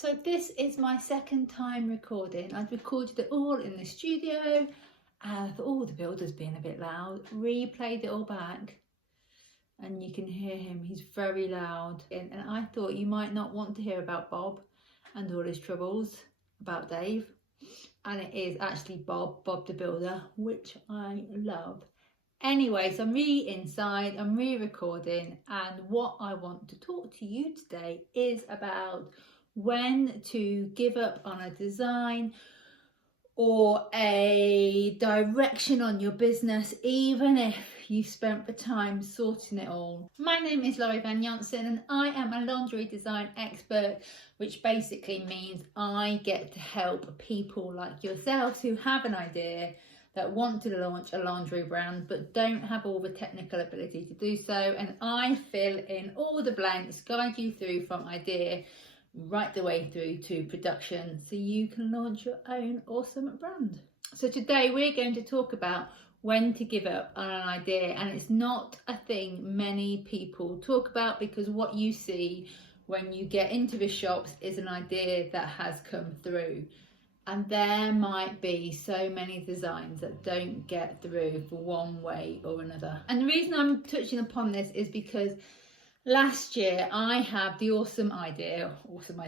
So this is my second time recording. I've recorded it all in the studio. I thought, oh, the builder's being a bit loud. Replayed it all back and you can hear him. He's very loud. And I thought you might not want to hear about Bob and all his troubles, about Dave. And it is actually Bob the builder, which I love. Anyway, so I'm inside, I'm recording, and what I want to talk to you today is about when to give up on a design or a direction on your business, even if you spent the time sorting it all. My name is Laurie Van Janssen and I am a lingerie design expert, which basically means I get to help people like yourselves who have an idea, that want to launch a lingerie brand but don't have all the technical ability to do so, and I fill in all the blanks, guide you through from idea right the way through to production so you can launch your own awesome brand. So today we're going to talk about when to give up on an idea, and it's not a thing many people talk about because what you see when you get into the shops is an idea that has come through. And there might be so many designs that don't get through for one way or another. And the reason I'm touching upon this is because last year I had the awesome idea,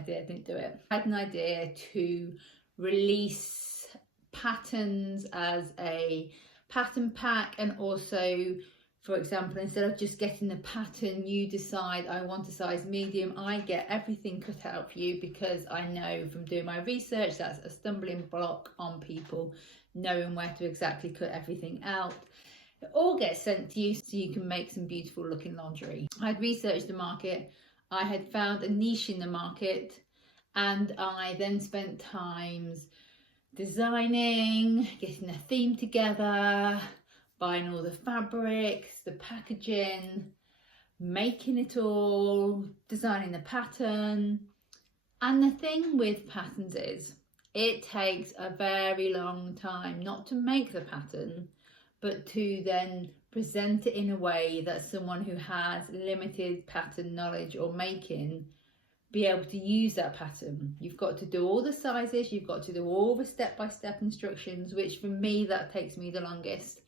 didn't do it. I had an idea to release patterns as a pattern pack, and also, for example, instead of just getting the pattern, you decide I want a size medium, I get everything cut out for you because I know from doing my research that's a stumbling block on people knowing where to exactly cut everything out. It all gets sent to you so you can make some beautiful looking lingerie. I'd researched the market, I had found a niche in the market, and I then spent times designing, getting a theme together, buying all the fabrics, the packaging, making it all, designing the pattern. And the thing with patterns is it takes a very long time not to make the pattern, but to then present it in a way that someone who has limited pattern knowledge or making be able to use that pattern. You've got to do all the sizes, you've got to do all the step-by-step instructions, which for me that takes me the longest.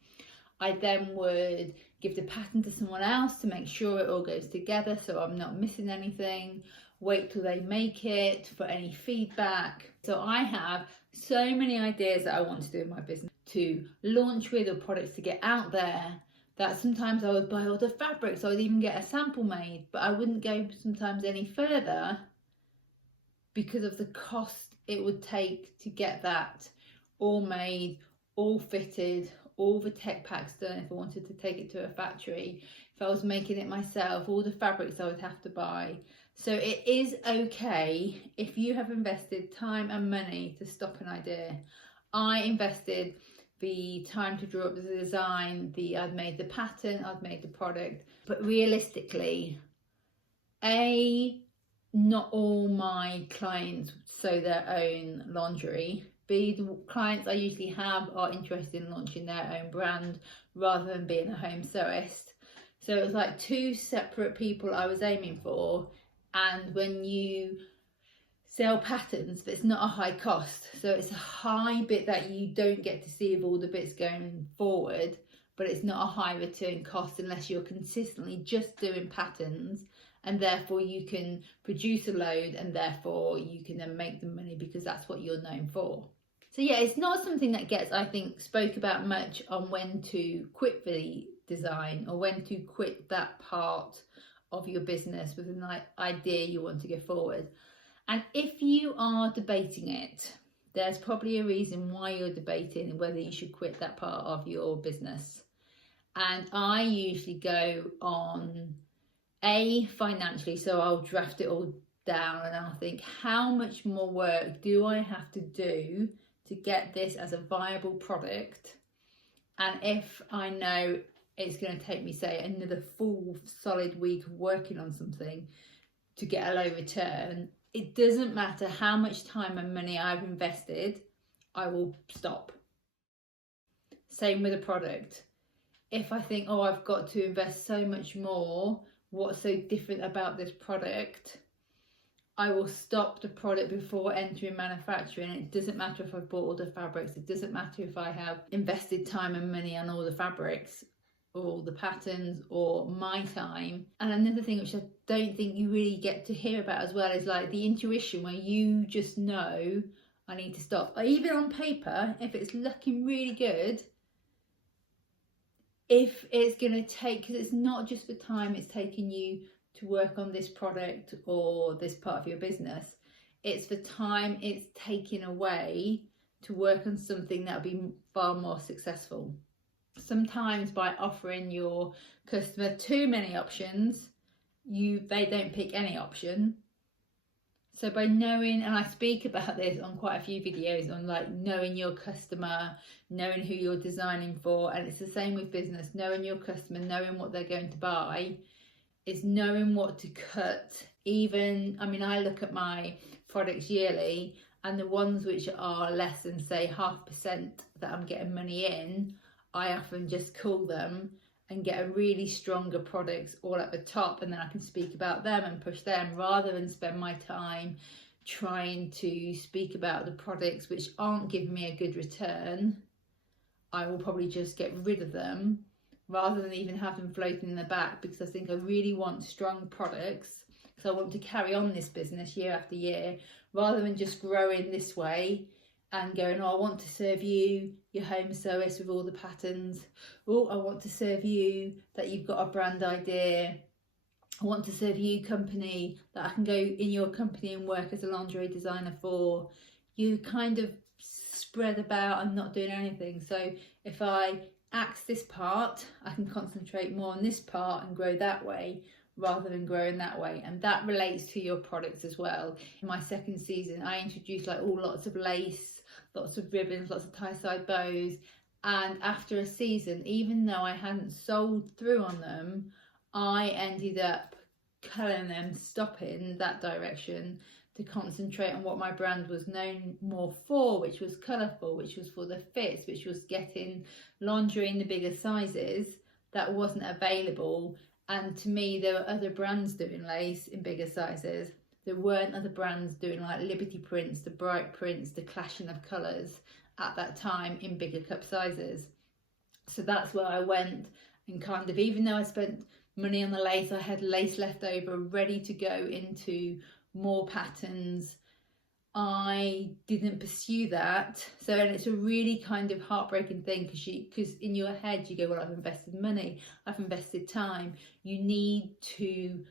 I then would give the pattern to someone else to make sure it all goes together so I'm not missing anything, wait till they make it for any feedback. So I have so many ideas that I want to do in my business, to launch with, or products to get out there, that sometimes I would buy all the fabrics, I would even get a sample made, but I wouldn't go sometimes any further because of the cost it would take to get that all made, all fitted, all the tech packs done if I wanted to take it to a factory. If I was making it myself, all the fabrics I would have to buy. So it is okay if you have invested time and money to stop an idea. I invested the time to draw up the design, I'd made the pattern, I'd made the product, but realistically, not all my clients sew their own lingerie. B, the clients I usually have are interested in launching their own brand rather than being a home sewist. So it was like two separate people I was aiming for. And when you sell patterns, but it's not a high cost, so it's a high bit that you don't get to see of all the bits going forward, but it's not a high return cost unless you're consistently just doing patterns, and therefore you can produce a load and therefore you can then make the money because that's what you're known for. So yeah, it's not something that gets, I think, spoke about much on when to quit the design or when to quit that part of your business with an idea you want to go forward. And if you are debating it, there's probably a reason why you're debating whether you should quit that part of your business. And I usually go on financially, so I'll draft it all down and I'll think, how much more work do I have to do to get this as a viable product? And if I know it's going to take me, say, another full solid week of working on something to get a low return, it doesn't matter how much time and money I've invested, I will stop. Same with a product. If I think, oh, I've got to invest so much more, what's so different about this product? I will stop the product before entering manufacturing. It doesn't matter if I've bought all the fabrics. It doesn't matter if I have invested time and money on all the fabrics or all the patterns or my time. And another thing which I don't think you really get to hear about as well is like the intuition, where you just know I need to stop. Or even on paper, if it's looking really good, if it's going to take, because it's not just the time it's taking you to work on this product or this part of your business, it's the time it's taking away to work on something that'll be far more successful. Sometimes by offering your customer too many options, they don't pick any option. So by knowing, and I speak about this on quite a few videos on like knowing your customer, knowing who you're designing for, and it's the same with business, knowing your customer, knowing what they're going to buy, is knowing what to cut. Even, I mean, I look at my products yearly, and the ones which are less than say 0.5% that I'm getting money in, I often just cull them and get a really stronger products all at the top, and then I can speak about them and push them, rather than spend my time trying to speak about the products which aren't giving me a good return. I will probably just get rid of them rather than even have them floating in the back, because I think I really want strong products, because I want to carry on this business year after year, rather than just growing this way and going, oh, I want to serve you, your home sewist with all the patterns. Oh, I want to serve you that you've got a brand idea. I want to serve you company that I can go in your company and work as a lingerie designer for. You kind of spread about and not doing anything. So if I axe this part, I can concentrate more on this part and grow that way, rather than growing that way. And that relates to your products as well. In my second season, I introduced like lots of lace, lots of ribbons, lots of tie-side bows, and after a season, even though I hadn't sold through on them, I ended up culling them, stopping that direction to concentrate on what my brand was known more for, which was colourful, which was for the fits, which was getting lingerie in the bigger sizes that wasn't available. And to me, there were other brands doing lace in bigger sizes. There weren't other brands doing like Liberty prints, the bright prints, the clashing of colours at that time in bigger cup sizes. So that's where I went, and kind of, even though I spent money on the lace, I had lace left over ready to go into more patterns. I didn't pursue that. So, and it's a really kind of heartbreaking thing, because in your head you go, well, I've invested money, I've invested time. You need to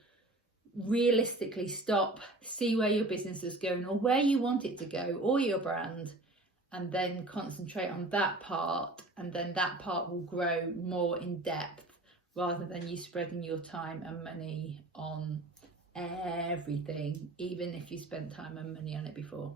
realistically stop, see where your business is going or where you want it to go, or your brand, and then concentrate on that part, and then that part will grow more in depth, rather than you spreading your time and money on everything, even if you spent time and money on it before.